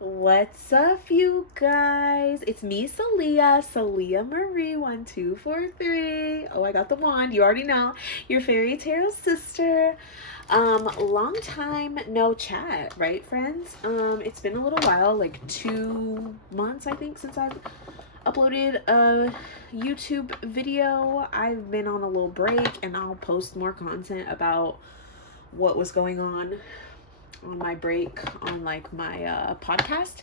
What's up, you guys? It's me, Salia Marie 1243. Oh, I got the wand. You already know. Your fairy tale sister. Long time no chat, right, friends? It's been a little while, like 2 months, I think, since I've uploaded a YouTube video. I've been on a little break, and I'll post more content about what was going on my break on like my podcast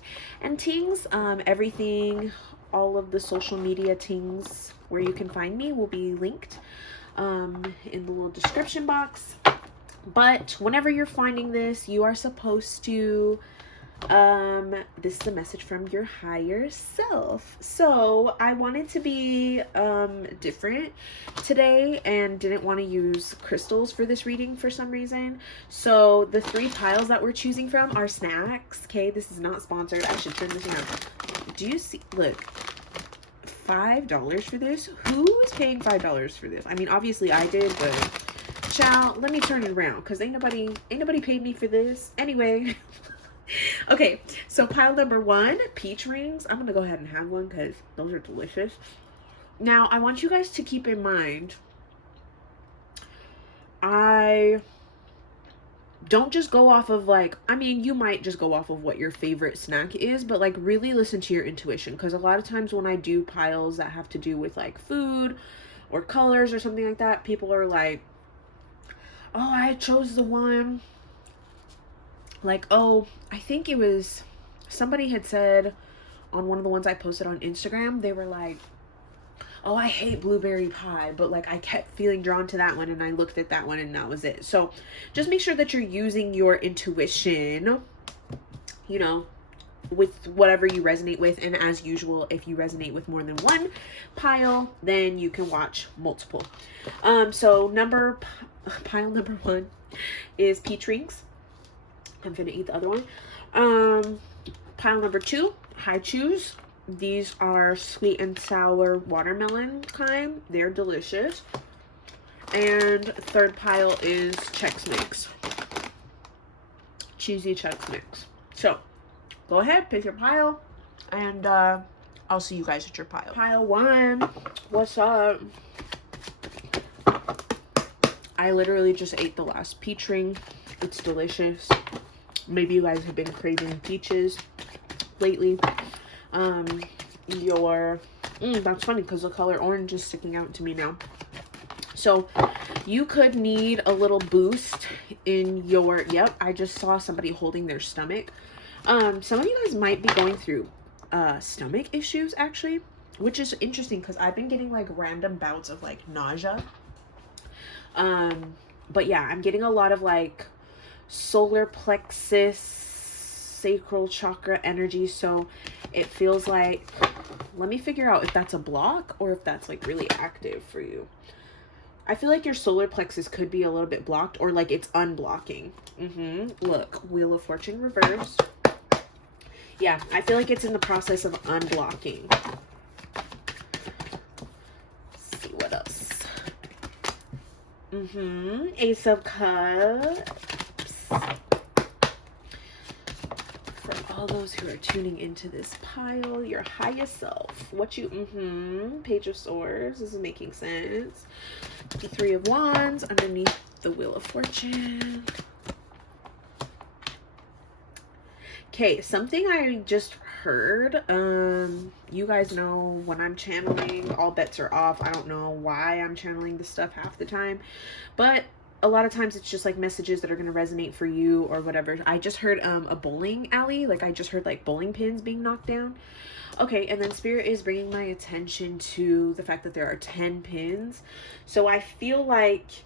and things. Everything, all of the social media things where you can find me will be linked in the little description box. But whenever you're finding this, you are supposed to this is a message from your higher self. So I wanted to be different today and didn't want to use crystals for this reading for some reason. So the 3 piles that we're choosing from are snacks. Okay, this is not sponsored. I should turn this around. Do you see? Look, $5 for this. Who is paying $5 for this? I mean, obviously I did, but child, let me turn it around because ain't nobody paid me for this anyway. Okay, so pile number 1, peach rings. I'm gonna go ahead and have one because those are delicious. Now, I want you guys to keep in mind, I don't just go off of like, I mean, you might just go off of what your favorite snack is, but like really listen to your intuition, because a lot of times when I do piles that have to do with like food or colors or something like that, people are like, oh, I chose the one. Like, oh, I think it was somebody had said on one of the ones I posted on Instagram, they were like, oh, I hate blueberry pie, but like I kept feeling drawn to that one and I looked at that one and that was it. So just make sure that you're using your intuition, you know, with whatever you resonate with. And as usual, if you resonate with more than one pile, then you can watch multiple. So pile number 1 is peach rings. I'm gonna eat the other one. Pile number 2, high chews. These are sweet and sour watermelon kind. They're delicious. And third pile is Chex Mix. Cheesy Chex Mix. So go ahead, pick your pile, and I'll see you guys at your pile. Pile 1, what's up? I literally just ate the last peach ring. It's delicious. Maybe you guys have been craving peaches lately. That's funny because the color orange is sticking out to me now. So you could need a little boost in your, yep, I just saw somebody holding their stomach. Some of you guys might be going through stomach issues actually, which is interesting because I've been getting like random bouts of like nausea. But yeah, I'm getting a lot of like solar plexus, sacral chakra energy. So it feels like, let me figure out if that's a block or if that's like really active for you. I feel like your solar plexus could be a little bit blocked, or like it's unblocking. Look, Wheel of Fortune reversed. Yeah, I feel like it's in the process of unblocking. Let's see what else. Ace of Cups. For all those who are tuning into this pile, your highest self. What you, Page of Swords. This is making sense. The 3 of Wands underneath the Wheel of Fortune. Okay, something I just heard. You guys know when I'm channeling, all bets are off. I don't know why I'm channeling this stuff half the time, but a lot of times it's just like messages that are going to resonate for you or whatever. I just heard a bowling alley. Like I just heard like bowling pins being knocked down. Okay, and then Spirit is bringing my attention to the fact that there are 10 pins. So I feel like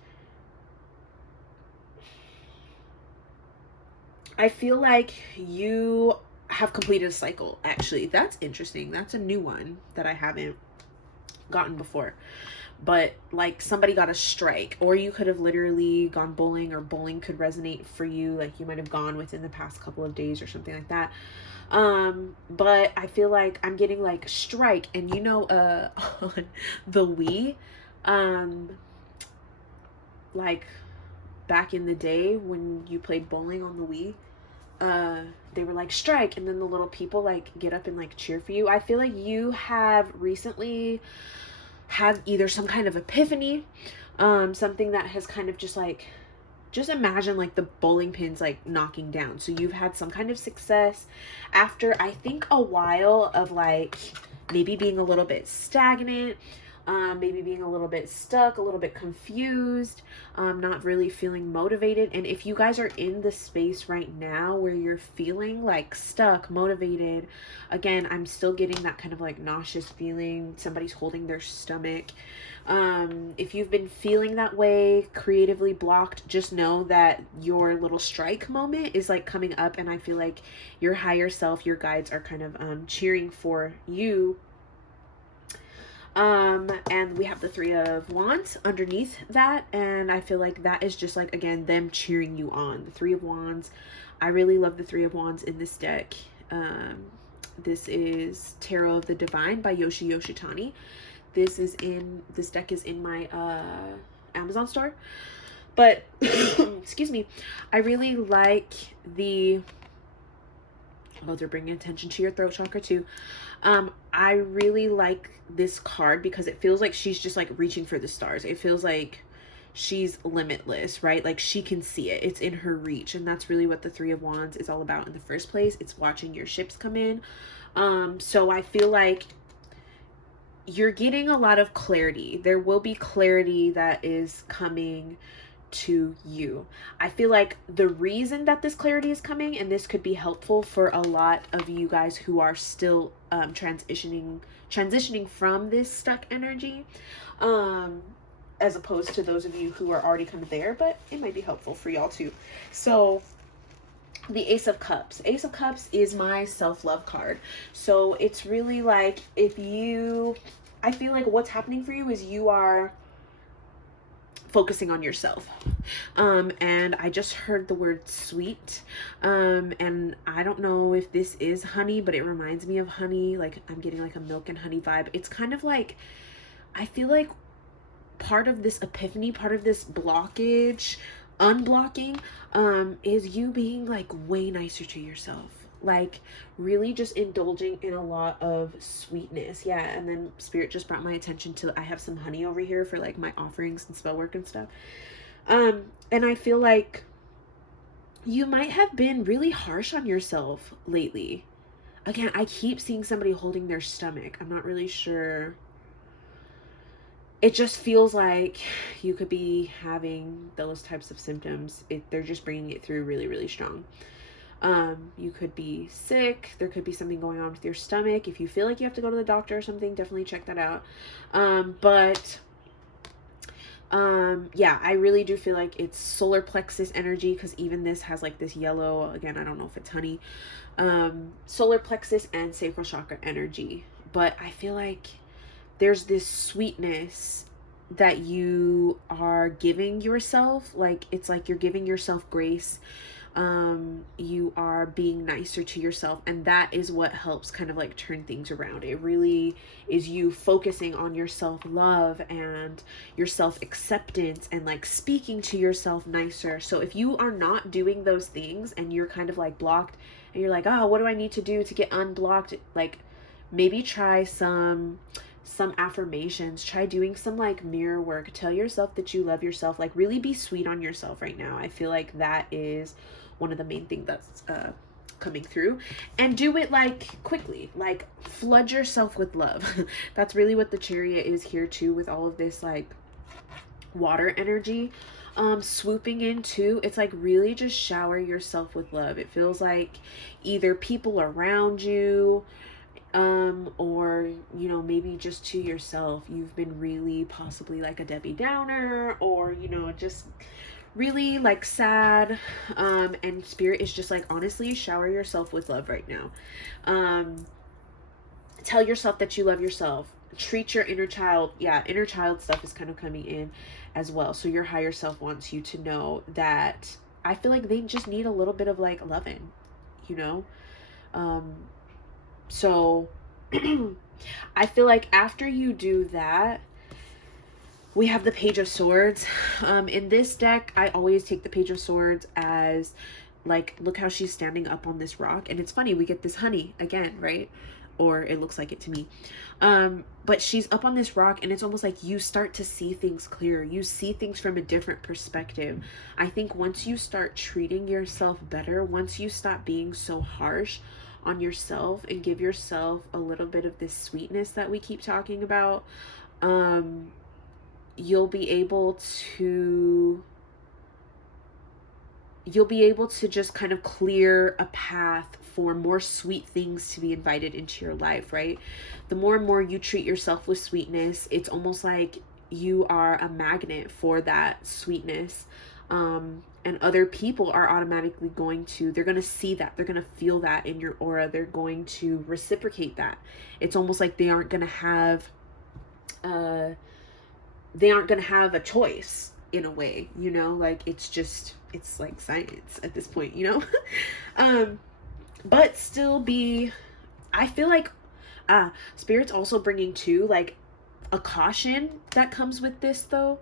you have completed a cycle, actually. That's interesting. That's a new one that I haven't gotten before. But like somebody got a strike, or you could have literally gone bowling, or bowling could resonate for you. Like you might have gone within the past couple of days or something like that. But I feel like I'm getting like strike, and you know, on the Wii, like back in the day when you played bowling on the Wii, they were like, strike, and then the little people like get up and like cheer for you. I feel like you have recently had either some kind of epiphany, something that has kind of just imagine like the bowling pins like knocking down. So you've had some kind of success after, I think, a while of like maybe being a little bit stagnant, maybe being a little bit stuck, a little bit confused, not really feeling motivated. And if you guys are in the space right now where you're feeling like stuck, motivated, again, I'm still getting that kind of like nauseous feeling. Somebody's holding their stomach. If you've been feeling that way, creatively blocked, just know that your little strike moment is like coming up, and I feel like your higher self, your guides are kind of cheering for you. And we have the Three of Wands underneath that, and I feel like that is just like, again, them cheering you on. The Three of Wands, I really love the Three of Wands in this deck. This is Tarot of the Divine by Yoshi Yoshitani. This deck is in my Amazon store. But excuse me, I really like the, oh, they're bringing attention to your throat chakra too. I really like this card because it feels like she's just like reaching for the stars. It feels like she's limitless, right? Like she can see it. It's in her reach. And that's really what the Three of Wands is all about in the first place. It's watching your ships come in. So I feel like you're getting a lot of clarity. There will be clarity that is coming to you. I feel like the reason that this clarity is coming, and this could be helpful for a lot of you guys who are still transitioning from this stuck energy, as opposed to those of you who are already kind of there, but it might be helpful for y'all too. So the Ace of Cups. Ace of Cups is my self-love card. So it's really like, I feel like what's happening for you is you are focusing on yourself. And I just heard the word sweet. And I don't know if this is honey, but it reminds me of honey. Like I'm getting like a milk and honey vibe. It's kind of like, I feel like part of this epiphany, part of this blockage, unblocking, is you being like way nicer to yourself. Like really just indulging in a lot of sweetness. Yeah. And then Spirit just brought my attention to, I have some honey over here for like my offerings and spell work and stuff. And I feel like you might have been really harsh on yourself lately. Again, I keep seeing somebody holding their stomach. I'm not really sure. It just feels like you could be having those types of symptoms. They're just bringing it through really, really strong. You could be sick. There could be something going on with your stomach. If you feel like you have to go to the doctor or something, definitely check that out. Yeah, I really do feel like it's solar plexus energy, because even this has like this yellow, again, I don't know if it's honey, solar plexus and sacral chakra energy. But I feel like there's this sweetness that you are giving yourself. Like it's like you're giving yourself grace. You are being nicer to yourself, and that is what helps kind of like turn things around. It really is you focusing on your self-love and your self-acceptance and like speaking to yourself nicer. So if you are not doing those things and you're kind of like blocked and you're like, oh, what do I need to do to get unblocked? Like maybe try some affirmations, try doing some like mirror work, tell yourself that you love yourself, like really be sweet on yourself right now. I feel like that is one of the main things that's coming through, and do it like quickly, like flood yourself with love. That's really what the Chariot is here too, with all of this like water energy swooping in too. It's like really just shower yourself with love. It feels like either people around you, or you know, maybe just to yourself, you've been really possibly like a Debbie Downer, or you know, just really like sad, and Spirit is just like, honestly, shower yourself with love right now. Tell yourself that you love yourself. Treat your inner child. Yeah, inner child stuff is kind of coming in as well. So your higher self wants you to know that, I feel like they just need a little bit of like loving, you know. So I feel like after you do that, we have the Page of Swords. In this deck, I always take the Page of Swords as like, look how she's standing up on this rock. And it's funny, we get this honey again, right? Or it looks like it to me. But she's up on this rock, and it's almost like you start to see things clearer. You see things from a different perspective. I think once you start treating yourself better, once you stop being so harsh on yourself and give yourself a little bit of this sweetness that we keep talking about, you'll be able to just kind of clear a path for more sweet things to be invited into your life, right? The more and more you treat yourself with sweetness, it's almost like you are a magnet for that sweetness. And other people are automatically they're going to see that. They're going to feel that in your aura. They're going to reciprocate that. It's almost like they aren't going to have a choice in a way, you know, like it's like science at this point, you know. But still I feel like Spirit's also bringing too, like, a caution that comes with this though,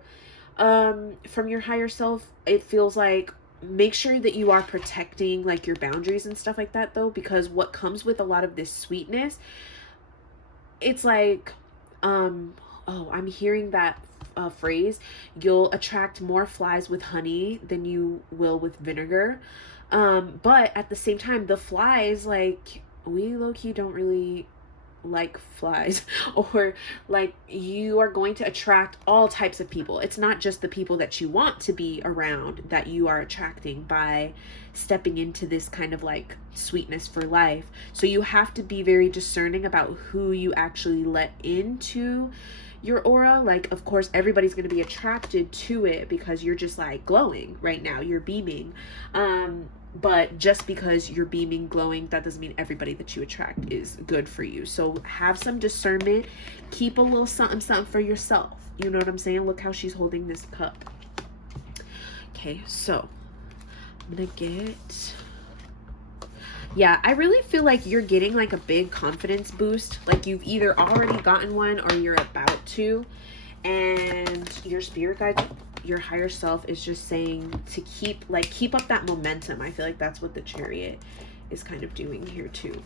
from your higher self. It feels like, make sure that you are protecting like your boundaries and stuff like that though, because what comes with a lot of this sweetness, it's like, I'm hearing that phrase, you'll attract more flies with honey than you will with vinegar. But at the same time, the flies, like, we low-key don't really like flies, or like, you are going to attract all types of people. It's not just the people that you want to be around that you are attracting by stepping into this kind of like sweetness for life. So you have to be very discerning about who you actually let into your aura. Like, of course, everybody's going to be attracted to it because you're just like glowing right now. You're beaming. But just because you're beaming, glowing, that doesn't mean everybody that you attract is good for you. So have some discernment. Keep a little something, something for yourself. You know what I'm saying? Look how she's holding this cup. Okay, so I'm going to get... Yeah, I really feel like you're getting like a big confidence boost. Like, you've either already gotten one or you're about to. And your spirit guide, your higher self, is just saying to keep up that momentum. I feel like that's what the Chariot is kind of doing here too.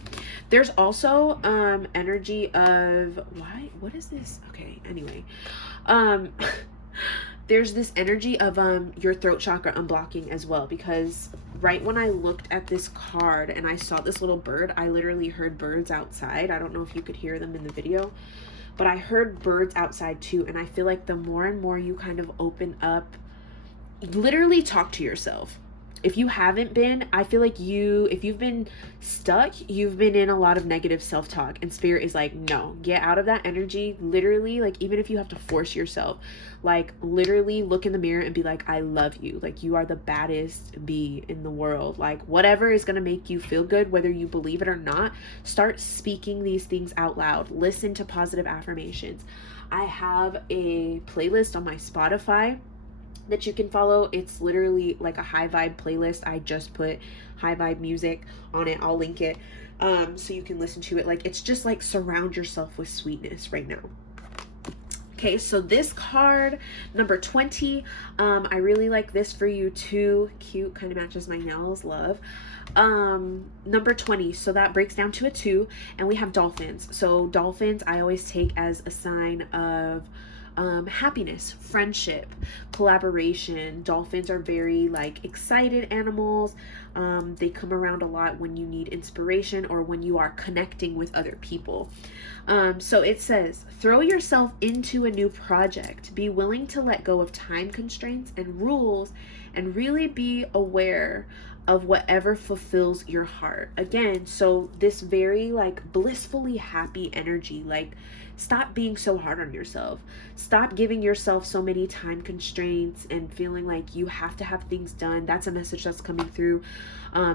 There's also energy of what is this? Okay, anyway. There's this energy of your throat chakra unblocking as well, because right when I looked at this card and I saw this little bird, I literally heard birds outside. I don't know if you could hear them in the video, but I heard birds outside too. And I feel like the more and more you kind of open up, literally talk to yourself. If you haven't been, I feel like if you've been stuck, you've been in a lot of negative self-talk, and Spirit is like, no, get out of that energy. Literally, like, even if you have to force yourself, like, literally look in the mirror and be like, I love you. Like, you are the baddest bee in the world. Like, whatever is going to make you feel good, whether you believe it or not, start speaking these things out loud. Listen to positive affirmations. I have a playlist on my Spotify that you can follow. It's literally like a high vibe playlist. I just put high vibe music on it. I'll link it so you can listen to it. Like, it's just like, surround yourself with sweetness right now. Okay, so this card, number 20, I really like this for you too. Cute, kind of matches my nails, love. Number 20, so that breaks down to a 2, and we have dolphins. So dolphins I always take as a sign of happiness, friendship, collaboration. Dolphins are very like excited animals. They come around a lot when you need inspiration or when you are connecting with other people. So it says, throw yourself into a new project. Be willing to let go of time constraints and rules, and really be aware of whatever fulfills your heart. Again, so this very like blissfully happy energy, like, stop being so hard on yourself. Stop giving yourself so many time constraints and feeling like you have to have things done. That's a message that's coming through.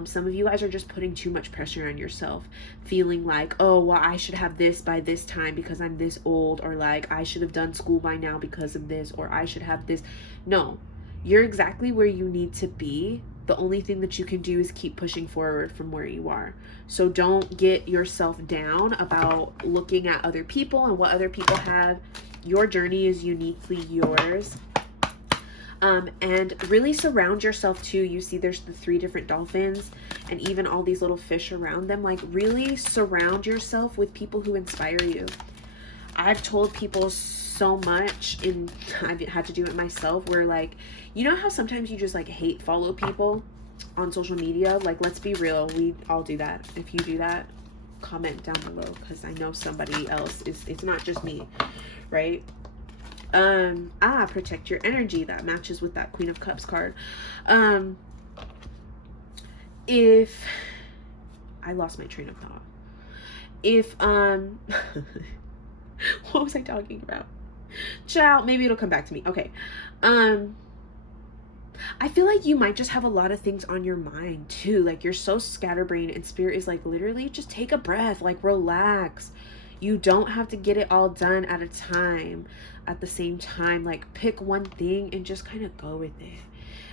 Some of you guys are just putting too much pressure on yourself, feeling like, oh, well, I should have this by this time because I'm this old, or like, I should have done school by now because of this, or I should have this. No, you're exactly where you need to be. The only thing that you can do is keep pushing forward from where you are. So don't get yourself down about looking at other people and what other people have. Your journey is uniquely yours. And really surround yourself too. You see there's the 3 different dolphins and even all these little fish around them. Like, really surround yourself with people who inspire you. I've told people so much, and I've had to do it myself, where, like, you know how sometimes you just like hate follow people on social media? Like, let's be real, we all do that. If you do that, comment down below, because I know somebody else is. It's not just me, right? Protect your energy. That matches with that Queen of Cups card. If I lost my train of thought. If what was I talking about? Ciao, maybe it'll come back to me. Okay. I feel like you might just have a lot of things on your mind too. Like, you're so scatterbrained, and spirit is like, literally just take a breath, like relax. You don't have to get it all done at a time, at the same time. Like, pick one thing and just kind of go with it.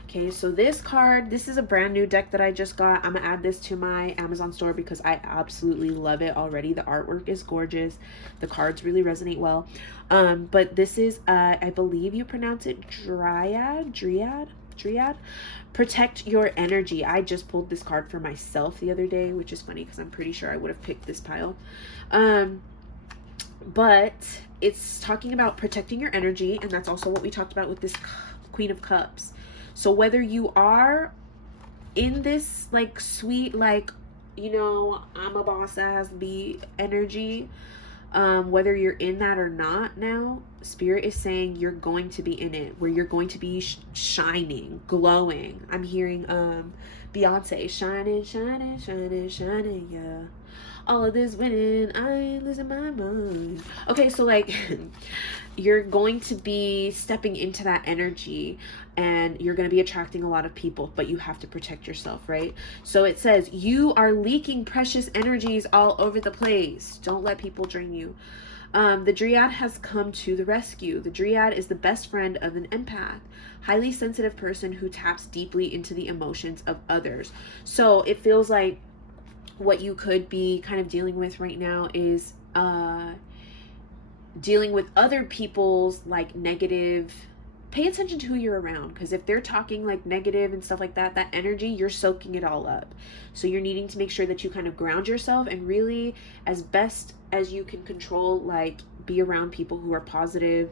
Okay, so this card, this is a brand new deck that I just got. I'm gonna add this to my Amazon store because I absolutely love it already. The artwork is gorgeous. The cards really resonate well. But this is, I believe you pronounce it Dryad. Protect your energy. I just pulled this card for myself the other day, which is funny because I'm pretty sure I would have picked this pile. But it's talking about protecting your energy, and that's also what we talked about with this Queen of Cups. So whether you are in this like sweet, like, you know, I'm a boss ass bee energy, whether you're in that or not now, spirit is saying you're going to be in it, where you're going to be shining, glowing. I'm hearing Beyonce, shining, shining, shining, shining, yeah. All of this winning, I ain't losing my mind. Okay, so like you're going to be stepping into that energy, and you're going to be attracting a lot of people, but you have to protect yourself, right? So it says you are leaking precious energies all over the place. Don't let people drain you. The Dryad has come to the rescue. The Dryad is the best friend of an empath, highly sensitive person who taps deeply into the emotions of others. So it feels like what you could be kind of dealing with right now is dealing with other people's like negative. Pay attention to who you're around, because if they're talking like negative and stuff like that, that energy, you're soaking it all up. So you're needing to make sure that you kind of ground yourself and really, as best as you can control, like, be around people who are positive.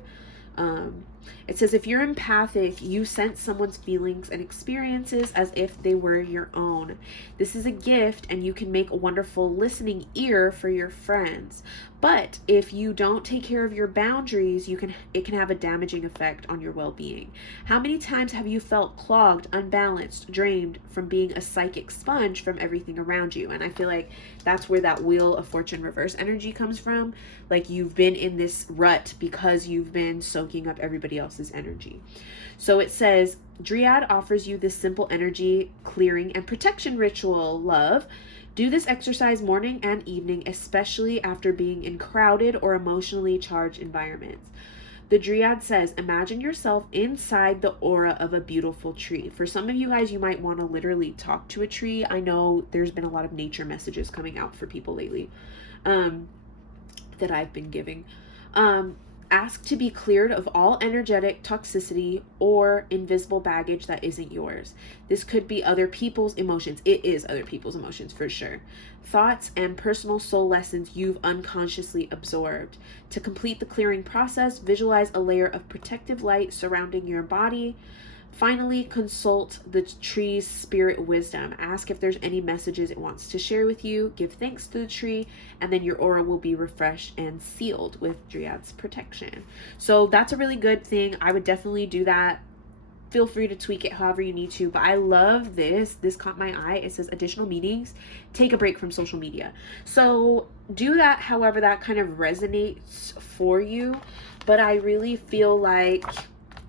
It says if you're empathic, you sense someone's feelings and experiences as if they were your own. This is a gift, and you can make a wonderful listening ear for your friends. But if you don't take care of your boundaries, it can have a damaging effect on your well-being. How many times have you felt clogged, unbalanced, drained from being a psychic sponge from everything around you? And I feel like that's where that Wheel of Fortune reverse energy comes from. Like, you've been in this rut because you've been soaking up everybody else's energy. So it says Dryad offers you this simple energy clearing and protection ritual, love. Do this exercise morning and evening, especially after being in crowded or emotionally charged environments. The Dryad says, imagine yourself inside the aura of a beautiful tree. For some of you guys, you might want to literally talk to a tree. I know there's been a lot of nature messages coming out for people lately that I've been giving. Ask to be cleared of all energetic toxicity or invisible baggage that isn't yours. This could be other people's emotions. It is other people's emotions for sure. Thoughts and personal soul lessons you've unconsciously absorbed. To complete the clearing process, visualize a layer of protective light surrounding your body. Finally, consult the tree's spirit wisdom. Ask if there's any messages it wants to share with you. Give thanks to the tree, and then your aura will be refreshed and sealed with Dryad's protection. So that's a really good thing. I would definitely do that. Feel free to tweak it however you need to. But I love this. This caught my eye. It says additional meetings. Take a break from social media. So do that however that kind of resonates for you. But I really feel like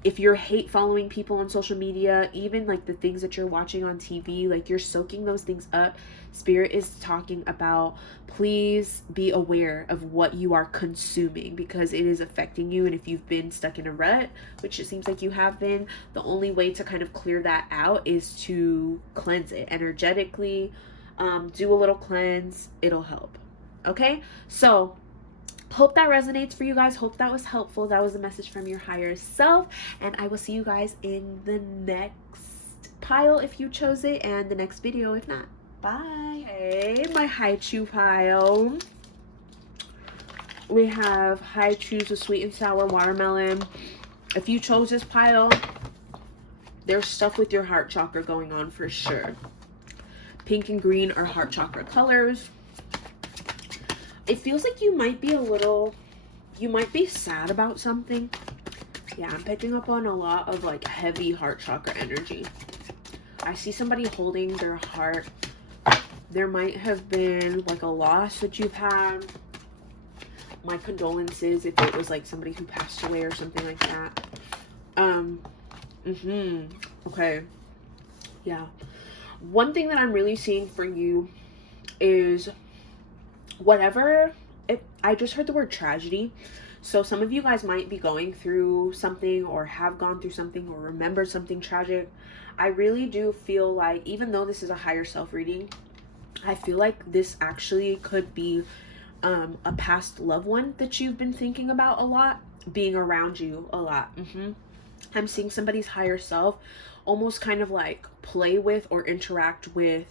if you're hate following people on social media, even like the things that you're watching on TV, like you're soaking those things up, Spirit is talking about, please be aware of what you are consuming, because it is affecting you. And if you've been stuck in a rut, which it seems like you have been, the only way to kind of clear that out is to cleanse it energetically. Do a little cleanse. It'll help. Okay, so Hope that resonates for you guys. Hope that was helpful. That was a message from your higher self. And I will see you guys in the next pile if you chose it, and the next video if not. Bye. Okay, my high chew pile. We have high chews of sweet and sour watermelon. If you chose this pile, there's stuff with your heart chakra going on for sure. Pink and green are heart chakra colors. It feels like you might be sad about something. Yeah, I'm picking up on a lot of like heavy heart chakra energy. I see somebody holding their heart. There might have been like a loss that you've had. My condolences if it was like somebody who passed away or something like that. Okay. Yeah. One thing that I'm really seeing for you is I just heard the word tragedy. So some of you guys might be going through something or have gone through something or remember something tragic. I really do feel like, even though this is a higher self reading, I feel like this actually could be a past loved one that you've been thinking about a lot, being around you a lot. I'm seeing somebody's higher self almost kind of like play with or interact with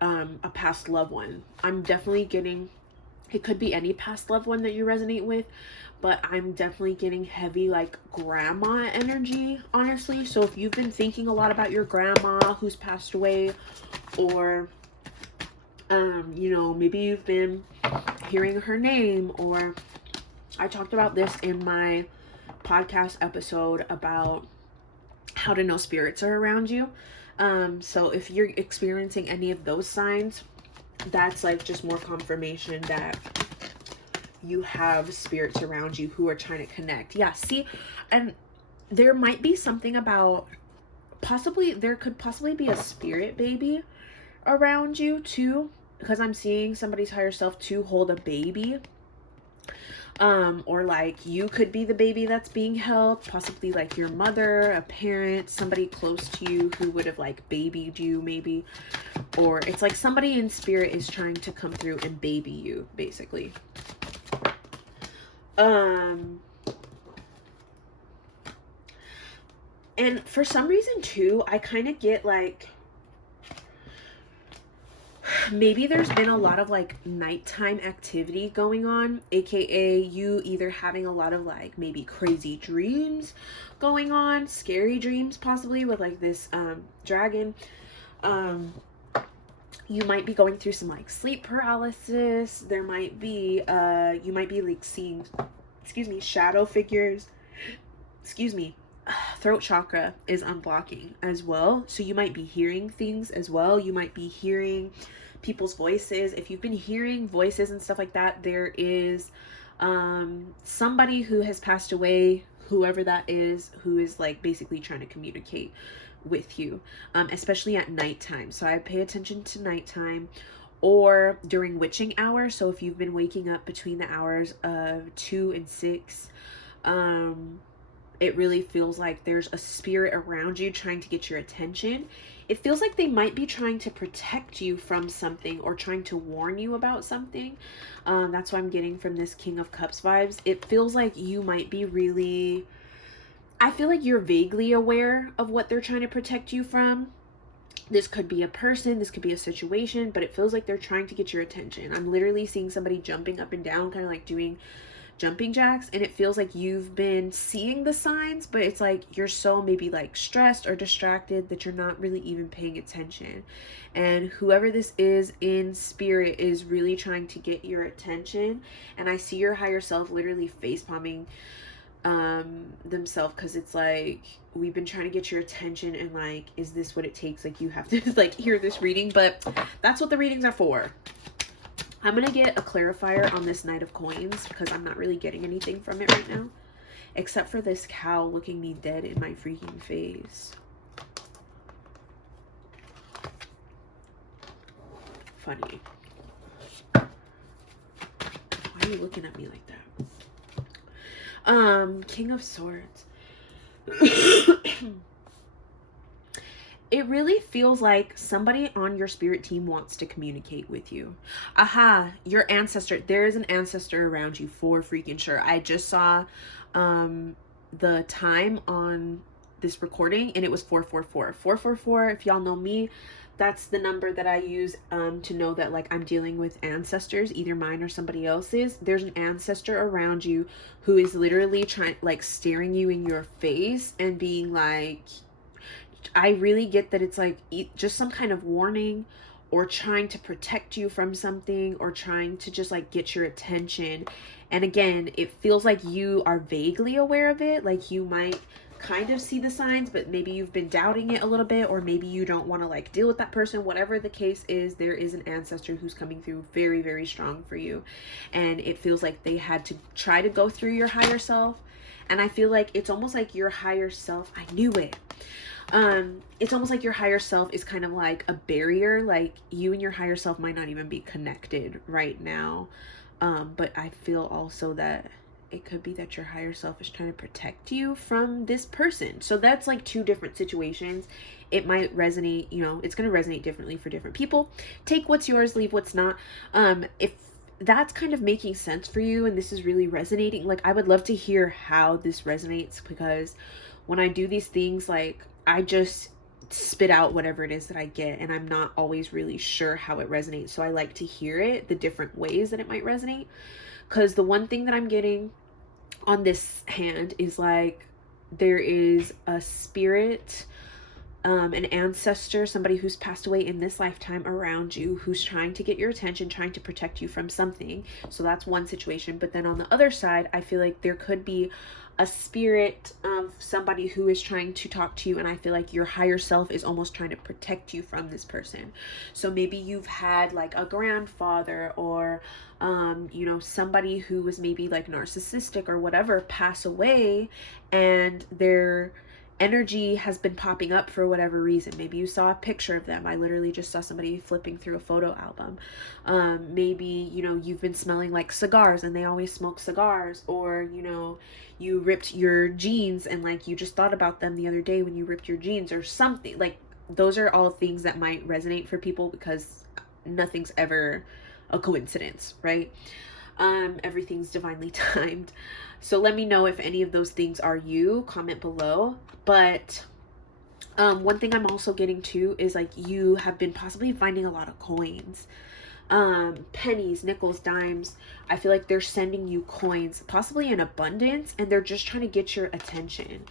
a past loved one. I'm definitely getting, it could be any past loved one that you resonate with, but I'm definitely getting heavy like grandma energy, honestly. So if you've been thinking a lot about your grandma who's passed away, or you know, maybe you've been hearing her name, or I talked about this in my podcast episode about how to know spirits are around you. So if you're experiencing any of those signs, that's like just more confirmation that you have spirits around you who are trying to connect. Yeah, see, and there might be something about there could possibly be a spirit baby around you too, because I'm seeing somebody's higher self to hold a baby. Or like you could be the baby that's being held, possibly like your mother, a parent, somebody close to you who would have like babied you maybe, or it's like somebody in spirit is trying to come through and baby you basically. And for some reason too, I kind of get like, maybe there's been a lot of like nighttime activity going on, aka you either having a lot of like maybe crazy dreams going on, scary dreams possibly with like this dragon. You might be going through some like sleep paralysis. There might be you might be like seeing, shadow figures. Throat chakra is unblocking as well, so you might be hearing things as well. You might be hearing people's voices. If you've been hearing voices and stuff like that, there is somebody who has passed away, whoever that is, who is like basically trying to communicate with you, especially at nighttime. So I pay attention to nighttime or during witching hour. So if you've been waking up between the hours of 2 and 6, it really feels like there's a spirit around you trying to get your attention. It feels like they might be trying to protect you from something or trying to warn you about something. That's what I'm getting from this King of Cups vibes. It feels like you might be really, I feel like you're vaguely aware of what they're trying to protect you from. This could be a person, this could be a situation, but it feels like they're trying to get your attention. I'm literally seeing somebody jumping up and down, kind of like doing jumping jacks, and it feels like you've been seeing the signs, but it's like you're so maybe like stressed or distracted that you're not really even paying attention. And whoever this is in spirit is really trying to get your attention, and I see your higher self literally face palming themselves, because it's like, we've been trying to get your attention, and like, is this what it takes? Like, you have to like hear this reading, but that's what the readings are for. I'm gonna get a clarifier on this Knight of Coins because I'm not really getting anything from it right now, except for this cow looking me dead in my freaking face. Funny. Why are you looking at me like that? King of Swords. it really feels like somebody on your spirit team wants to communicate with you. Aha, your ancestor. There is an ancestor around you for freaking sure. I just saw the time on this recording and it was 444. 444, if y'all know me, that's the number that I use to know that like I'm dealing with ancestors, either mine or somebody else's. There's an ancestor around you who is literally trying, like staring you in your face and being like, I really get that it's like just some kind of warning or trying to protect you from something or trying to just like get your attention. And again, it feels like you are vaguely aware of it. Like you might kind of see the signs, but maybe you've been doubting it a little bit, or maybe you don't want to like deal with that person. Whatever the case is, there is an ancestor who's coming through very, very strong for you. And it feels like they had to try to go through your higher self. And I feel like it's almost like your higher self, I knew it. It's almost like your higher self is kind of like a barrier. Like you and your higher self might not even be connected right now. But I feel also that it could be that your higher self is trying to protect you from this person. So that's like two different situations. It might resonate, you know, it's going to resonate differently for different people. Take what's yours, leave what's not. If that's kind of making sense for you and this is really resonating, like I would love to hear how this resonates, because when I do these things, like I just spit out whatever it is that I get, and I'm not always really sure how it resonates. So I like to hear it, the different ways that it might resonate. Because the one thing that I'm getting on this hand is like there is a spirit, an ancestor, somebody who's passed away in this lifetime around you, who's trying to get your attention, trying to protect you from something. So that's one situation. But then on the other side, I feel like there could be a spirit of somebody who is trying to talk to you, and I feel like your higher self is almost trying to protect you from this person. So maybe you've had like a grandfather or you know, somebody who was maybe like narcissistic or whatever pass away, and their energy has been popping up for whatever reason. Maybe you saw a picture of them. I literally just saw somebody flipping through a photo album. Maybe, you know, you've been smelling like cigars and they always smoke cigars, or, you know, you ripped your jeans and like you just thought about them the other day when you ripped your jeans or something. Like those are all things that might resonate for people, because nothing's ever a coincidence, right? Everything's divinely timed. So let me know if any of those things are you. Comment below. But one thing I'm also getting to is like you have been possibly finding a lot of coins, pennies, nickels, dimes. I feel like they're sending you coins, possibly in abundance, and they're just trying to get your attention.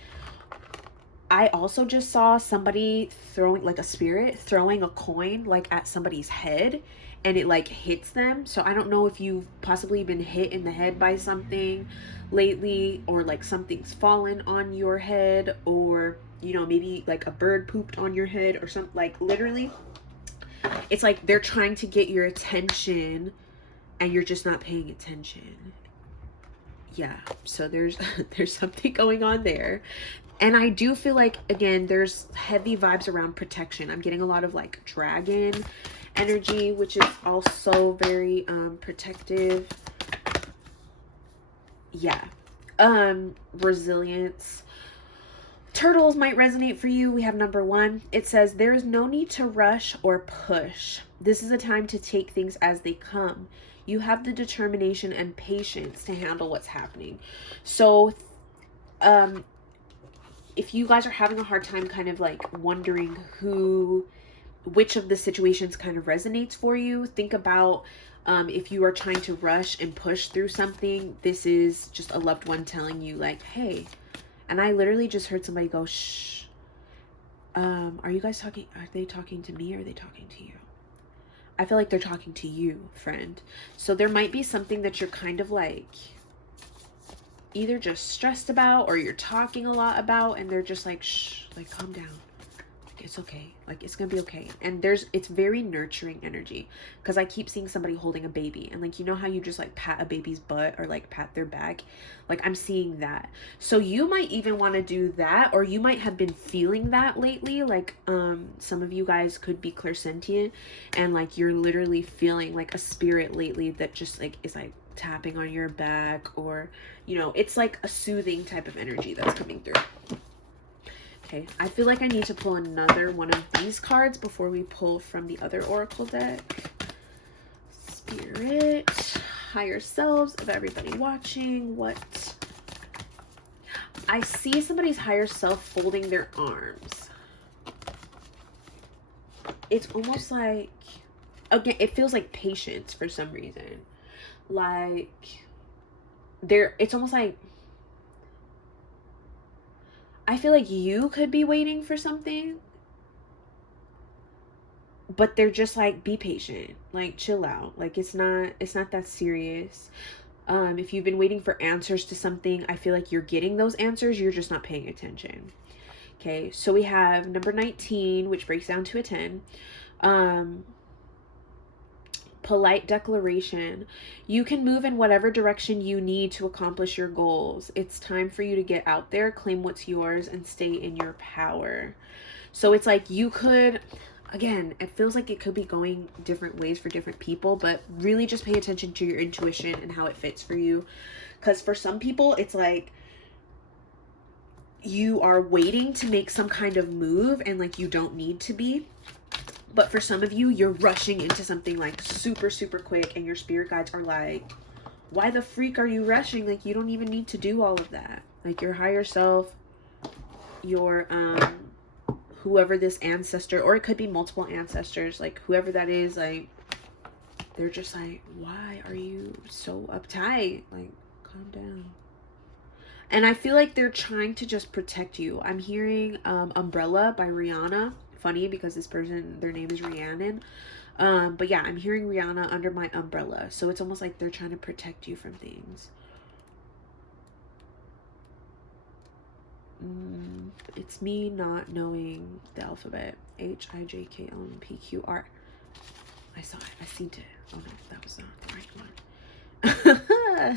I also just saw somebody throwing, like a spirit throwing a coin like at somebody's head, and it like hits them. So I don't know if you've possibly been hit in the head by something lately, or like something's fallen on your head, or you know, maybe like a bird pooped on your head or something. Like literally it's like they're trying to get your attention and you're just not paying attention. Yeah, so there's there's something going on there. And I do feel like, again, there's heavy vibes around protection. I'm getting a lot of like dragon energy, which is also very protective. Yeah. Resilience. Turtles might resonate for you. We have number 1. It says, there is no need to rush or push. This is a time to take things as they come. You have the determination and patience to handle what's happening. So, if you guys are having a hard time kind of like wondering which of the situations kind of resonates for you, think about if you are trying to rush and push through something, this is just a loved one telling you like, hey. And I literally just heard somebody go, shh. Are you guys talking? Are they talking to me or are they talking to you? I feel like they're talking to you, friend. So there might be something that you're kind of like either just stressed about, or you're talking a lot about, and they're just like, shh, like calm down, like it's okay, like it's gonna be okay. And it's very nurturing energy, because I keep seeing somebody holding a baby, and like, you know how you just like pat a baby's butt or like pat their back, like I'm seeing that. So you might even want to do that, or you might have been feeling that lately. Like some of you guys could be clairsentient, and like you're literally feeling like a spirit lately that just like is like tapping on your back, or you know, it's like a soothing type of energy that's coming through. Okay, I feel like I need to pull another one of these cards before we pull from the other oracle deck. Spirit, higher selves of everybody watching. What? I see somebody's higher self folding their arms. It's almost like, again, it feels like patience for some reason. Like, it's almost like, I feel like you could be waiting for something, but they're just like, be patient, like chill out. Like, it's not that serious. If you've been waiting for answers to something, I feel like you're getting those answers. You're just not paying attention. Okay, so we have number 19, which breaks down to a 10. Polite declaration. You can move in whatever direction you need to accomplish your goals. It's time for you to get out there, claim what's yours, and stay in your power. So it's like you could, again, it feels like it could be going different ways for different people, but really just pay attention to your intuition and how it fits for you. Because for some people, it's like you are waiting to make some kind of move and like you don't need to be. But for some of you, you're rushing into something like super, super quick, and your spirit guides are like, why the freak are you rushing? Like, you don't even need to do all of that. Like, your higher self, your, whoever this ancestor, or it could be multiple ancestors, like whoever that is, like, they're just like, why are you so uptight? Like, calm down. And I feel like they're trying to just protect you. I'm hearing Umbrella by Rihanna. Funny because this person, their name is Rhiannon. But yeah, I'm hearing Rihanna under my umbrella. So it's almost like they're trying to protect you from things. It's me not knowing the alphabet. H, I, J, K, L, M, P, Q, R. I saw it. I seen it. Oh no, that was not the right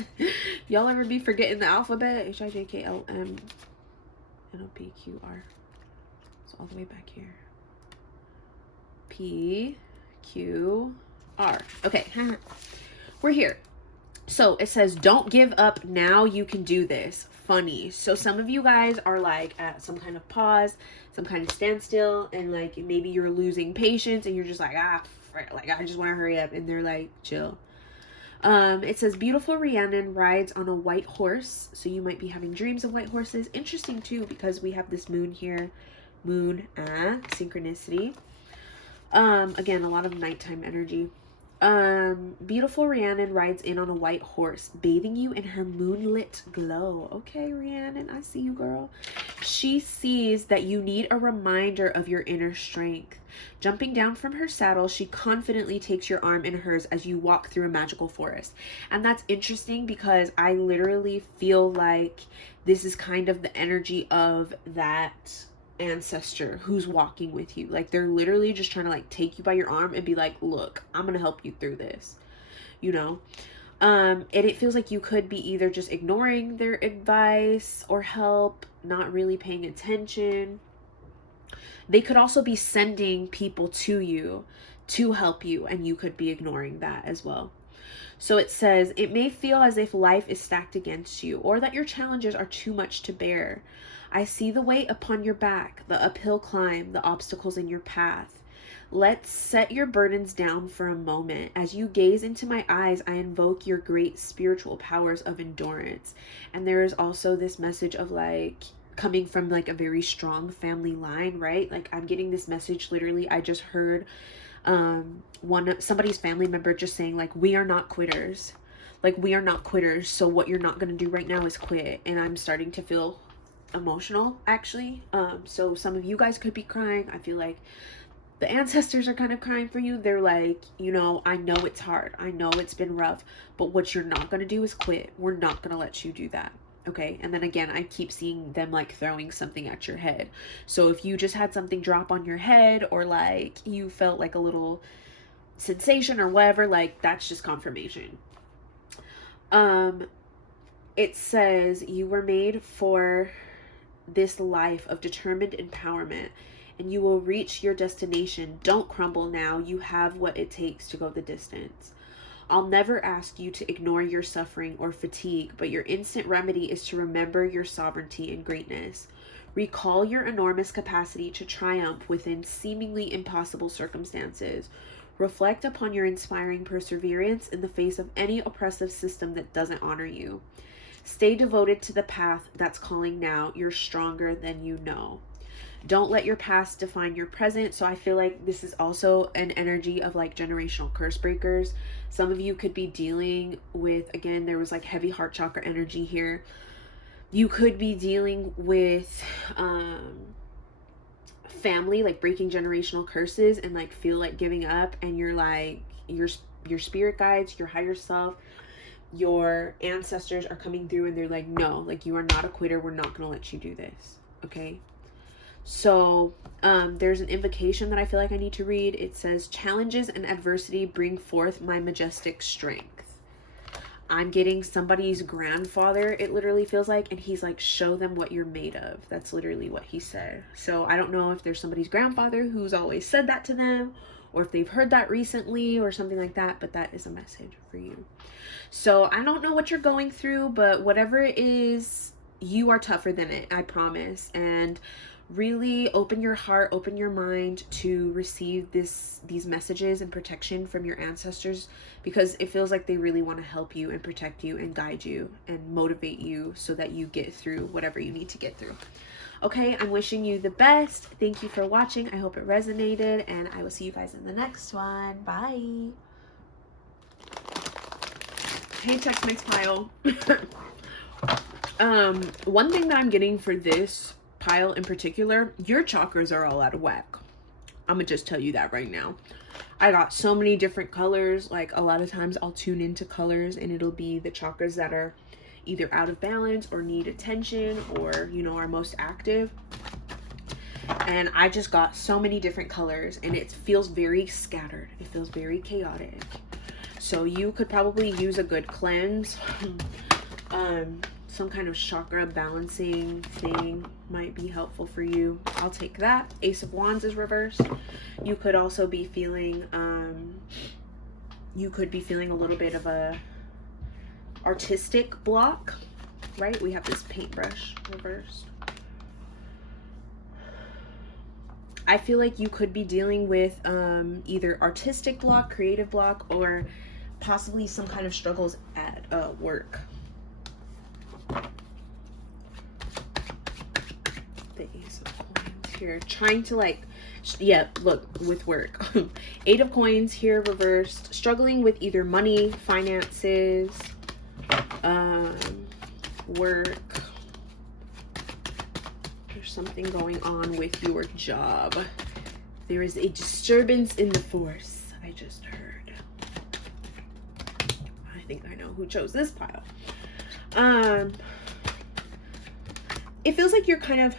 one. Y'all ever be forgetting the alphabet? H, I, J, K, L, M, N, O, P, Q, R. It's all the way back here. P, Q, R. Okay, we're here. So it says, don't give up now. You can do this. Funny. So some of you guys are like at some kind of pause, some kind of standstill, and like maybe you're losing patience and you're just like, like I just want to hurry up. And they're like, chill. It says, beautiful Rhiannon rides on a white horse. So you might be having dreams of white horses. Interesting too, because we have this moon here. Moon, synchronicity. Again, a lot of nighttime energy. Beautiful Rhiannon rides in on a white horse, bathing you in her moonlit glow. Okay, Rhiannon, I see you, girl. She sees that you need a reminder of your inner strength. Jumping down from her saddle, she confidently takes your arm in hers as you walk through a magical forest. And that's interesting because I literally feel like this is kind of the energy of that ancestor who's walking with you. Like, they're literally just trying to like take you by your arm and be like, look, I'm gonna help you through this, you know. And it feels like you could be either just ignoring their advice or help, not really paying attention. They could also be sending people to you to help you, and you could be ignoring that as well. So it says, it may feel as if life is stacked against you, or that your challenges are too much to bear. I see the weight upon your back, the uphill climb, the obstacles in your path. Let's set your burdens down for a moment. As you gaze into my eyes, I invoke your great spiritual powers of endurance. And there is also this message of like, coming from like a very strong family line, right? Like, I'm getting this message literally. I just heard somebody's family member just saying like, we are not quitters. Like, we are not quitters. So what you're not going to do right now is quit. And I'm starting to feel emotional, actually. So some of you guys could be crying. I feel like the ancestors are kind of crying for you. They're like, you know, I know it's hard. I know it's been rough, but what you're not going to do is quit. We're not going to let you do that. Okay. And then again, I keep seeing them like throwing something at your head. So if you just had something drop on your head, or like you felt like a little sensation or whatever, like that's just confirmation. It says you were made for this life of determined empowerment, and you will reach your destination. Don't crumble now. You have what it takes to go the distance. I'll never ask you to ignore your suffering or fatigue, but your instant remedy is to remember your sovereignty and greatness. Recall your enormous capacity to triumph within seemingly impossible circumstances. Reflect upon your inspiring perseverance in the face of any oppressive system that doesn't honor you. Stay devoted to the path that's calling now. You're stronger than you know. Don't let your past define your present. So I feel like this is also an energy of like generational curse breakers. Some of you could be dealing with, again, there was like heavy heart chakra energy here. You could be dealing with family, like breaking generational curses, and like feel like giving up, and you're like your spirit guides, your higher self, your ancestors are coming through and they're like, no, like you are not a quitter, we're not going to let you do this. Okay. So there's an invocation that I feel like I need to read. It says, challenges and adversity bring forth my majestic strength. I'm getting somebody's grandfather, it literally feels like, and he's like, show them what you're made of. That's literally what he said. So I don't know if there's somebody's grandfather who's always said that to them, or if they've heard that recently or something like that, but that is a message for you. So I don't know what you're going through, but whatever it is, you are tougher than it, I promise. And really open your heart, open your mind to receive these messages and protection from your ancestors, because it feels like they really want to help you and protect you and guide you and motivate you so that you get through whatever you need to get through. Okay, I'm wishing you the best. Thank you for watching. I hope it resonated, and I will see you guys in the next one. Bye. Hey, Tex Mix pile. One thing that I'm getting for this pile in particular, your chakras are all out of whack. I'm gonna just tell you that right now. I got so many different colors. Like a lot of times I'll tune into colors and it'll be the chakras that are either out of balance or need attention, or you know, are most active. And I just got so many different colors and it feels very scattered. It feels very chaotic. So you could probably use a good cleanse. Some kind of chakra balancing thing might be helpful for you. I'll take that. Ace of Wands is reversed. You could also be feeling a little bit of a artistic block, right? We have this paintbrush reversed. I feel like you could be dealing with either artistic block, creative block, or possibly some kind of struggles at work. The Ace of Coins here, trying to like, yeah, look, with work. Eight of Coins here reversed, struggling with either money, finances, work. There's something going on with your job. There is a disturbance in the force, I just heard. I think I know who chose this pile. It feels like you're kind of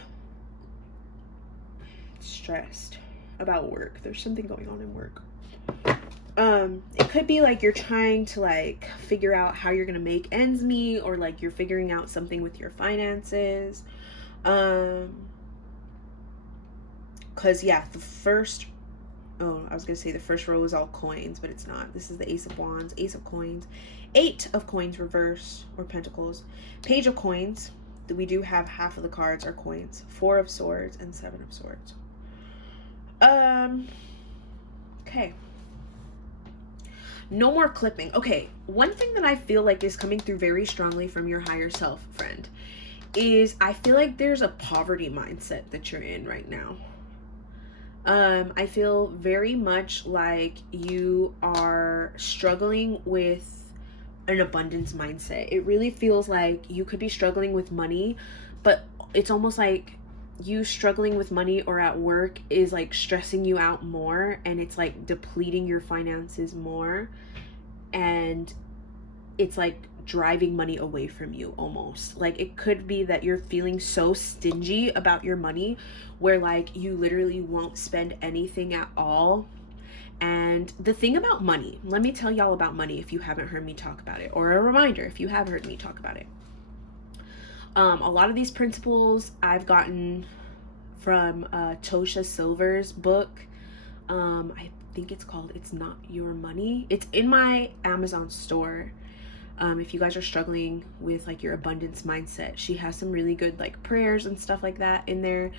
stressed about work. There's something going on in work. It could be like you're trying to like figure out how you're gonna make ends meet, or like you're figuring out something with your finances. Cause yeah, the first row is all coins, but it's not. This is the Ace of Wands, Ace of Coins, Eight of Coins reverse, or Pentacles, Page of Coins. We do have half of the cards are coins, Four of Swords and Seven of Swords. Okay. No more clipping. Okay, one thing that I feel like is coming through very strongly from your higher self, friend, is I feel like there's a poverty mindset that you're in right now. I feel very much like you are struggling with an abundance mindset. It really feels like you could be struggling with money, but it's almost like you struggling with money or at work is like stressing you out more, and it's like depleting your finances more, and it's like driving money away from you almost. Like it could be that you're feeling so stingy about your money where like you literally won't spend anything at all. And the thing about money, let me tell y'all about money if you haven't heard me talk about it, or a reminder if you have heard me talk about it. A lot of these principles I've gotten from Tosha Silver's book. I think it's called It's Not Your Money. It's in my Amazon store. If you guys are struggling with like your abundance mindset, she has some really good like prayers and stuff like that in there.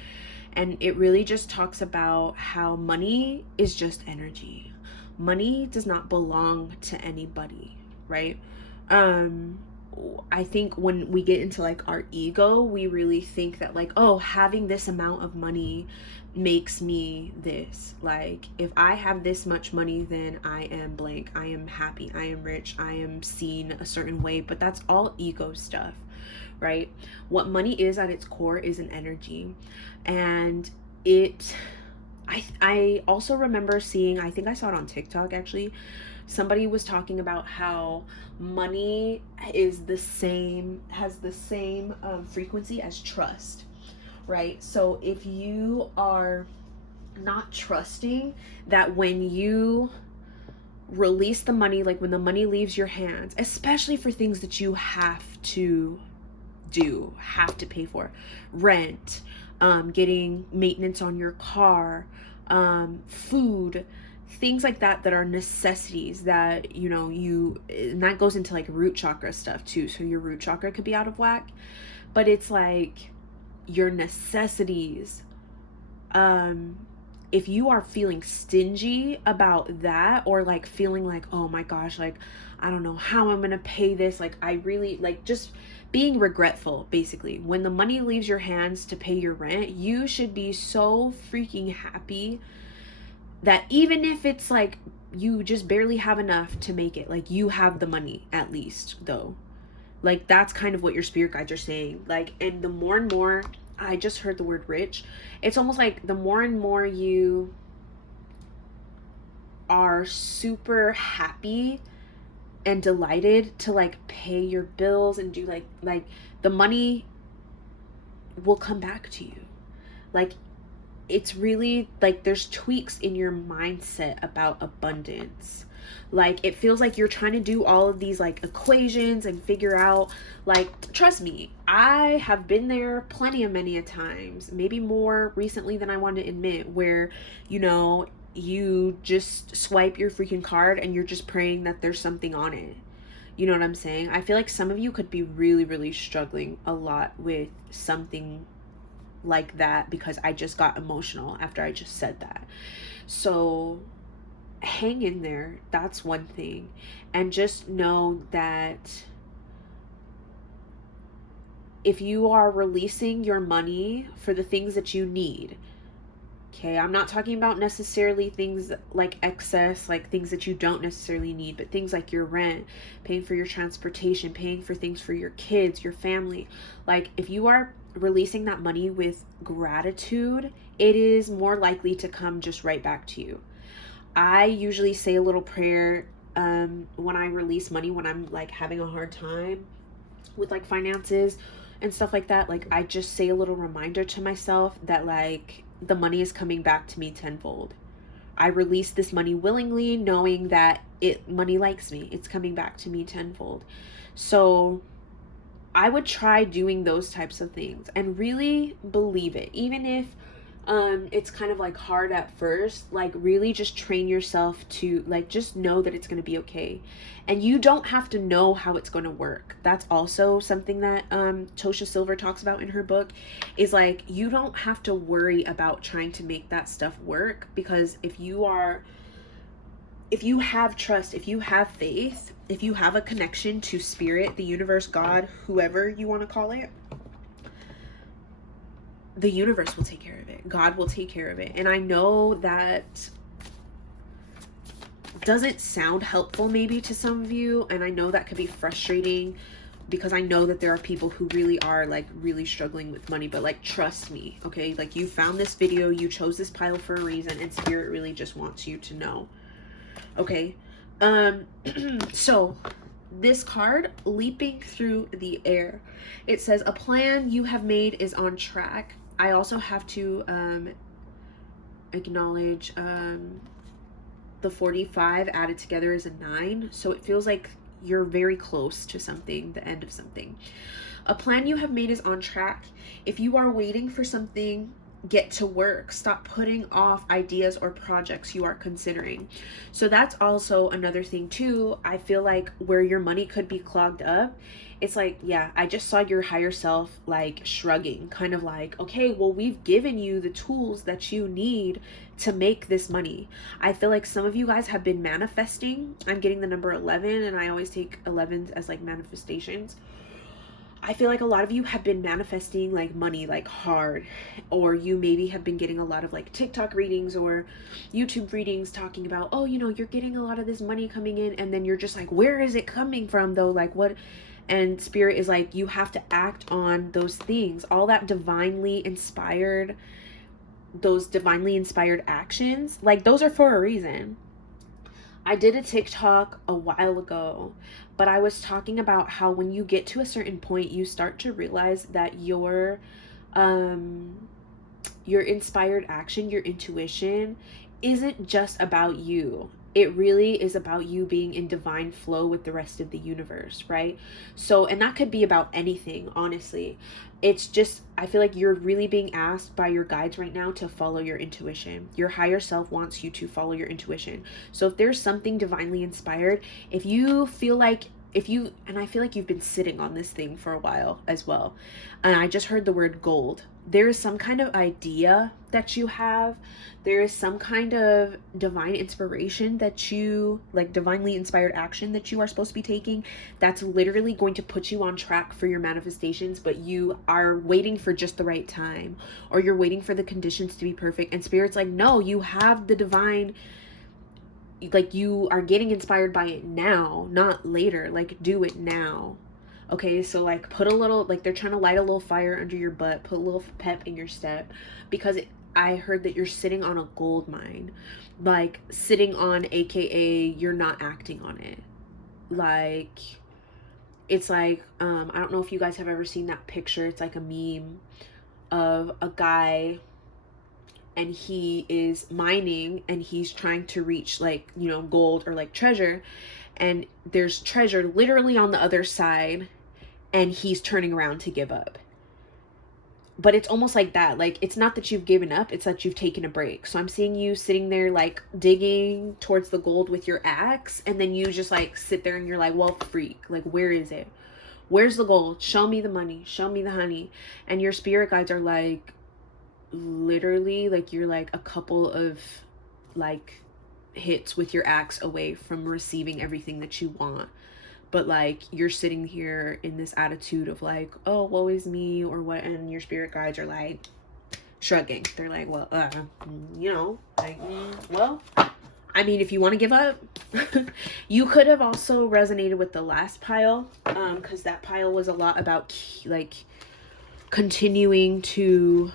And it really just talks about how money is just energy. Money does not belong to anybody, right? I think when we get into like our ego, we really think that like, oh, having this amount of money makes me this. Like, if I have this much money, then I am blank. I am happy. I am rich. I am seen a certain way. But that's all ego stuff, right? What money is at its core is an energy. And I also remember seeing, I think I saw it on TikTok actually, somebody was talking about how money has the same frequency as trust, right? So if you are not trusting that when you release the money, like when the money leaves your hands, especially for things that you have to pay for, rent, getting maintenance on your car, food, things like that are necessities that, and that goes into like root chakra stuff too. So your root chakra could be out of whack, but it's like your necessities. If you are feeling stingy about that, or like feeling like, oh my gosh, like, I don't know how I'm gonna pay this, like I really like, just being regretful, basically. When the money leaves your hands to pay your rent, you should be so freaking happy that even if it's like you just barely have enough to make it, like you have the money at least, though. Like that's kind of what your spirit guides are saying. Like, and the more and more, I just heard the word rich, it's almost like the more and more you are super happy and delighted to like pay your bills and do like the money will come back to you. Like, it's really like there's tweaks in your mindset about abundance. Like, it feels like you're trying to do all of these like equations and figure out, like, trust me, I have been there plenty of many a times, maybe more recently than I want to admit, where, you just swipe your freaking card and you're just praying that there's something on it. You know what I'm saying? I feel like some of you could be really, really struggling a lot with something like that, because I just got emotional after I just said that. So hang in there. That's one thing. And just know that if you are releasing your money for the things that you need, okay, I'm not talking about necessarily things like excess, like things that you don't necessarily need, but things like your rent, paying for your transportation, paying for things for your kids, your family. Like, if you are releasing that money with gratitude, it is more likely to come just right back to you. I usually say a little prayer when I release money, when I'm like having a hard time with like finances and stuff like that. Like, I just say a little reminder to myself that like the money is coming back to me tenfold. I release this money willingly, knowing that money likes me. It's coming back to me tenfold. So I would try doing those types of things and really believe it. Even if it's kind of like hard at first, like really just train yourself to like just know that it's going to be okay. And you don't have to know how it's going to work. That's also something that Tosha Silver talks about in her book, is like, you don't have to worry about trying to make that stuff work, because if you have trust, if you have faith, if you have a connection to spirit, the universe, God, whoever you want to call it, the universe will take care of it. God will take care of it. And I know that doesn't sound helpful maybe to some of you, and I know that could be frustrating, because I know that there are people who really are like really struggling with money, but like, trust me, okay? Like, you found this video, you chose this pile for a reason, and spirit really just wants you to know. Okay. So this card, leaping through the air, it says a plan you have made is on track. I also have to acknowledge the 45 added together is a 9, so it feels like you're very close to something, the end of something. A plan you have made is on track. If you are waiting for something get to work. Stop putting off ideas or projects you are considering. So that's also another thing too. I feel like where your money could be clogged up, it's like, yeah, I just saw your higher self like shrugging, kind of like, okay, well, we've given you the tools that you need to make this money. I feel like some of you guys have been manifesting. I'm getting the number 11, and I always take 11s as like manifestations. I feel like a lot of you have been manifesting like money like hard, or you maybe have been getting a lot of like TikTok readings or YouTube readings talking about, oh, you know, you're getting a lot of this money coming in, and then you're just like, where is it coming from though? Like what? And spirit is like, you have to act on those things, all that divinely inspired, those divinely inspired actions, like those are for a reason. I did a TikTok a while ago, but I was talking about how when you get to a certain point, you start to realize that your inspired action, your intuition isn't just about you. It really is about you being in divine flow with the rest of the universe, right? So, and that could be about anything, honestly. It's just, I feel like you're really being asked by your guides right now to follow your intuition. Your higher self wants you to follow your intuition. So if there's something divinely inspired, if you feel like, and I feel like you've been sitting on this thing for a while as well, and I just heard the word gold. There is some kind of idea that you have. There is some kind of divine inspiration that you, like divinely inspired action that you are supposed to be taking, that's literally going to put you on track for your manifestations, but you are waiting for just the right time, or you're waiting for the conditions to be perfect. And spirit's like, no, you have the divine, like you are getting inspired by it now, not later. Like do it now. Okay, so like put a little, like they're trying to light a little fire under your butt, put a little pep in your step, because I heard that you're sitting on a gold mine, like sitting on, AKA you're not acting on it. Like, it's like, I don't know if you guys have ever seen that picture. It's like a meme of a guy, and he is mining, and he's trying to reach like, you know, gold or like treasure, and there's treasure literally on the other side, and he's turning around to give up. But it's almost like that. Like, it's not that you've given up, it's that you've taken a break. So I'm seeing you sitting there like digging towards the gold with your axe, and then you just like sit there and you're like, well, freak, like where is it? Where's the gold? Show me the money, show me the honey. And your spirit guides are like, literally, like you're like a couple of like hits with your axe away from receiving everything that you want. But like you're sitting here in this attitude of like, oh, woe is me, or what, and your spirit guides are like shrugging. They're like, well, you know, like, well, I mean, if you want to give up. You could have also resonated with the last pile, because that pile was a lot about like continuing to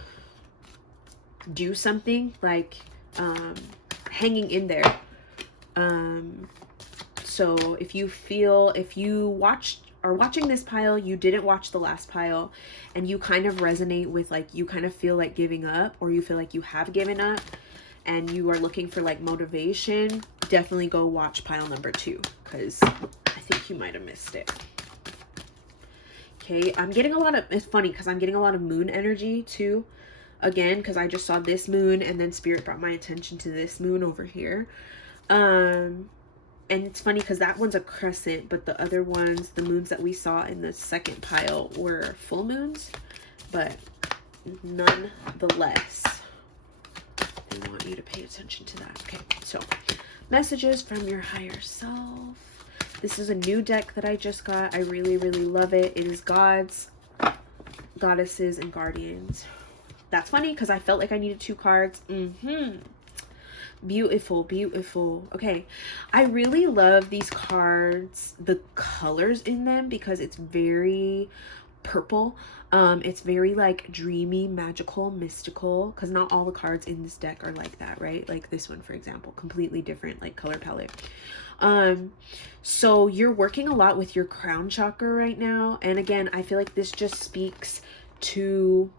do something, like hanging in there. So if you are watching this pile, you didn't watch the last pile, and you kind of resonate with like, you kind of feel like giving up, or you feel like you have given up, and you are looking for like motivation, definitely go watch pile number 2, because I think you might have missed it. Okay, I'm getting a lot of, it's funny because I'm getting a lot of moon energy too, again, because I just saw this moon, and then spirit brought my attention to this moon over here. And it's funny because that one's a crescent, but the other ones, the moons that we saw in the second pile, were full moons. But nonetheless, I want you to pay attention to that. Okay, so messages from your higher self. This is a new deck that I just got. I really, really love it. It is gods, goddesses, and guardians. That's funny because I felt like I needed 2 cards. Beautiful, beautiful. Okay, I really love these cards, the colors in them, because it's very purple. It's very like dreamy, magical, mystical, because not all the cards in this deck are like that, right? Like this one, for example, completely different like color palette. So you're working a lot with your crown chakra right now, and again, I feel like this just speaks to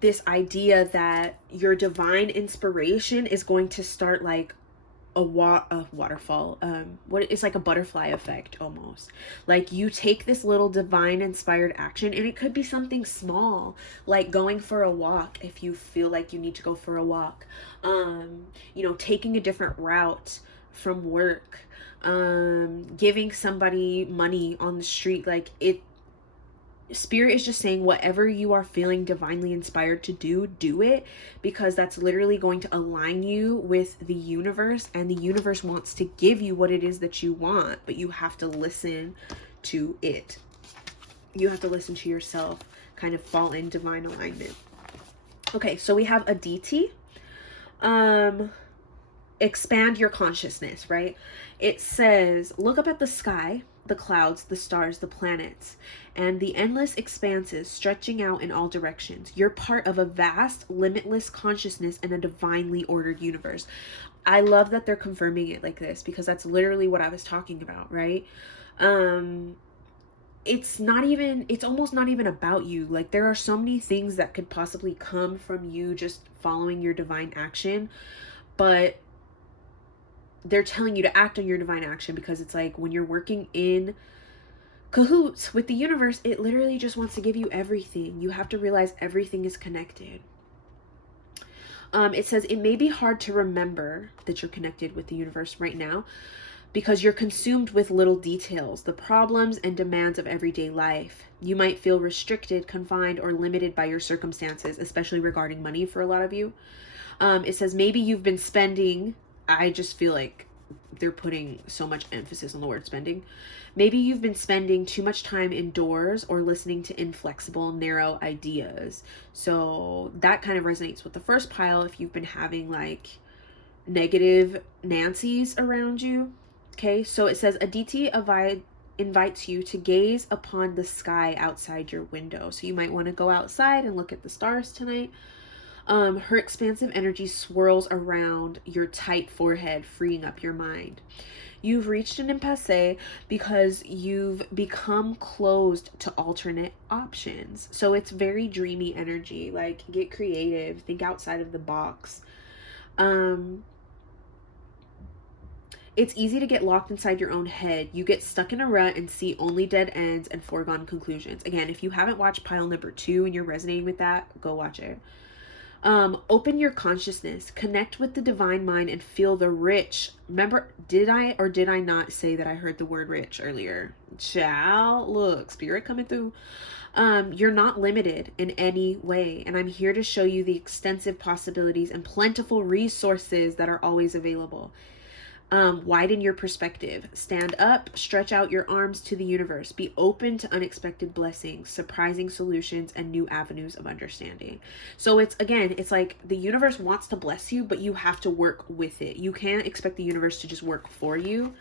this idea that your divine inspiration is going to start like a waterfall. What it's like a butterfly effect almost. Like you take this little divine inspired action, and it could be something small, like going for a walk if you feel like you need to go for a walk. Taking a different route from work, giving somebody money on the street. Like it, Spirit is just saying whatever you are feeling divinely inspired to do it, because that's literally going to align you with the universe, and the universe wants to give you what it is that you want, but you have to listen to it. You have to listen to yourself, kind of fall in divine alignment. Okay, so we have Aditi. Expand your consciousness, right? It says, look up at the sky, the clouds, the stars, the planets, and the endless expanses stretching out in all directions. You're part of a vast, limitless consciousness in a divinely ordered universe. I love that they're confirming it like this, because that's literally what I was talking about, right? It's almost not even about you. Like there are so many things that could possibly come from you just following your divine action, but they're telling you to act on your divine action, because it's like when you're working in cahoots with the universe, it literally just wants to give you everything. You have to realize everything is connected. It says it may be hard to remember that you're connected with the universe right now, because you're consumed with little details, the problems and demands of everyday life. You might feel restricted, confined, or limited by your circumstances, especially regarding money for a lot of you. It says maybe you've been spending, I just feel like they're putting so much emphasis on the word spending. Maybe you've been spending too much time indoors or listening to inflexible, narrow ideas. So that kind of resonates with the first pile if you've been having like negative Nancy's around you. Okay, so it says Aditi invites you to gaze upon the sky outside your window. So you might want to go outside and look at the stars tonight. Her expansive energy swirls around your tight forehead, freeing up your mind. You've reached an impasse because you've become closed to alternate options. So it's very dreamy energy. Like, get creative, think outside of the box. It's easy to get locked inside your own head. You get stuck in a rut and see only dead ends and foregone conclusions. Again, if you haven't watched pile number 2 and you're resonating with that, go watch it. Open your consciousness, connect with the divine mind, and feel the rich. Remember, did I or did I not say that I heard the word rich earlier? Child, look, spirit coming through. You're not limited in any way, and I'm here to show you the extensive possibilities and plentiful resources that are always available. Widen your perspective. Stand up, stretch out your arms to the universe. Be open to unexpected blessings, surprising solutions, and new avenues of understanding. So it's like the universe wants to bless you, but you have to work with it. You can't expect the universe to just work for you.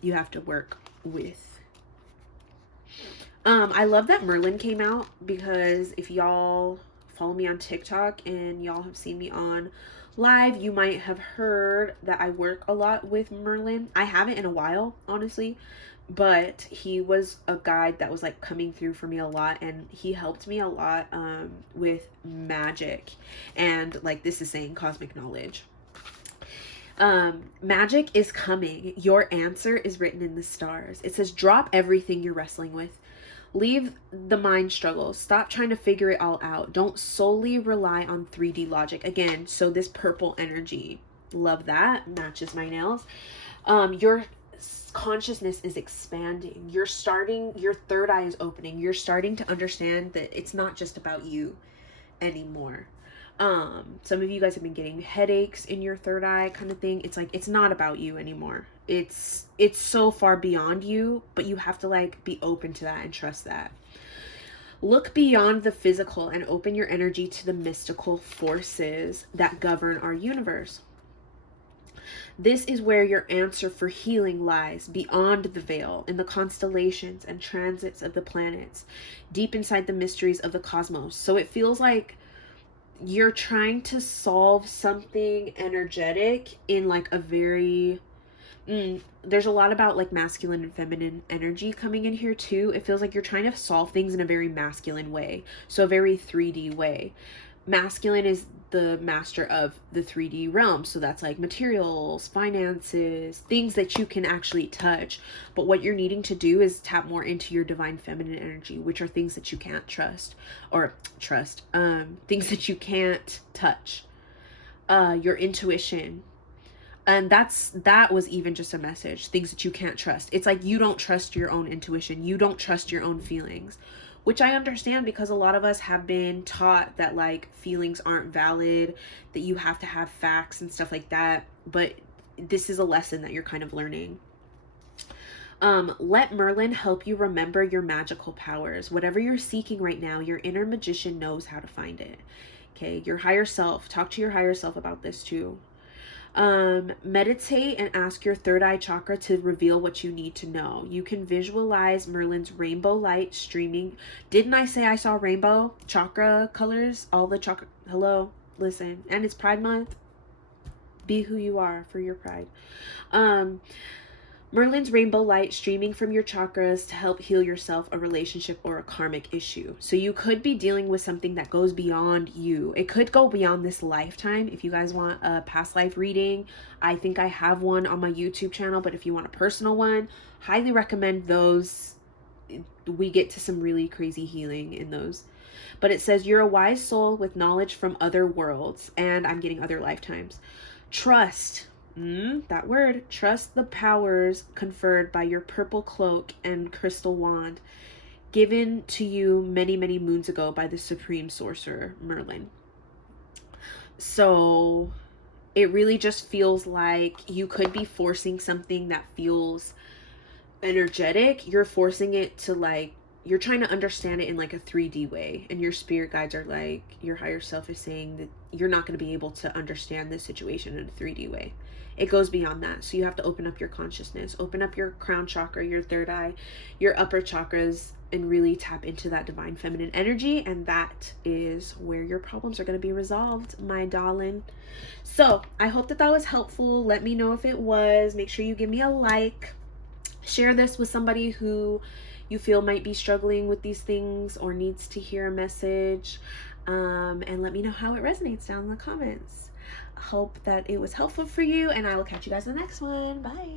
You have to work with. I love that Merlin came out, because if y'all follow me on TikTok and y'all have seen me on live, you might have heard that I work a lot with Merlin. I haven't in a while, honestly, but he was a guide that was like coming through for me a lot, and he helped me a lot with magic and, like this is saying, cosmic knowledge. Magic is coming. Your answer is written in the stars. It says drop everything you're wrestling with. Leave the mind struggles. Stop trying to figure it all out. Don't solely rely on 3D logic. Again, so this purple energy, love that, matches my nails. Your consciousness is expanding. Your third eye is opening. You're starting to understand that it's not just about you anymore. Some of you guys have been getting headaches in your third eye kind of thing. It's like, it's not about you anymore. It's so far beyond you, but you have to like be open to that and trust that. Look beyond the physical and open your energy to the mystical forces that govern our universe. This is where your answer for healing lies, beyond the veil, in the constellations and transits of the planets, deep inside the mysteries of the cosmos. So it feels like you're trying to solve something energetic in like a very there's a lot about like masculine and feminine energy coming in here too. It feels like you're trying to solve things in a very masculine way, so a very 3D way. masculine is the master of the 3D realm. So that's like materials, finances, things that you can actually touch. But what you're needing to do is tap more into your divine feminine energy, which are things that you can't things that you can't touch. Your intuition. And that was even just a message, things that you can't trust. It's like you don't trust your own intuition, you don't trust your own feelings, which I understand, because a lot of us have been taught that like feelings aren't valid, that you have to have facts and stuff like that. But this is a lesson that you're kind of learning. Let Merlin help you remember your magical powers. Whatever you're seeking right now, your inner magician knows how to find it. Okay, your higher self, talk to your higher self about this too. Meditate and ask your third eye chakra to reveal what you need to know. You can visualize Merlin's rainbow light streaming. Didn't I say I saw rainbow chakra colors? All the chakra. Hello, listen. And it's Pride Month. Be who you are for your pride. Merlin's rainbow light streaming from your chakras to help heal yourself, a relationship, or a karmic issue. So you could be dealing with something that goes beyond you. It could go beyond this lifetime. If you guys want a past life reading, I think I have one on my YouTube channel, but if you want a personal one, highly recommend those. We get to some really crazy healing in those. But it says you're a wise soul with knowledge from other worlds, and I'm getting other lifetimes. Trust. That word. Trust the powers conferred by your purple cloak and crystal wand, given to you many, many moons ago by the supreme sorcerer, Merlin. So it really just feels like you could be forcing something that feels energetic. You're forcing it to like, you're trying to understand it in like a 3D way, and your spirit guides are like, your higher self is saying that you're not going to be able to understand this situation in a 3D way. It goes beyond that. So you have to open up your consciousness, open up your crown chakra, your third eye, your upper chakras, and really tap into that divine feminine energy. And that is where your problems are going to be resolved, my darling. So I hope that was helpful. Let me know if it was. Make sure you give me a like. Share this with somebody who you feel might be struggling with these things or needs to hear a message. And let me know how it resonates down in the comments. Hope that it was helpful for you, and I will catch you guys in the next one. Bye.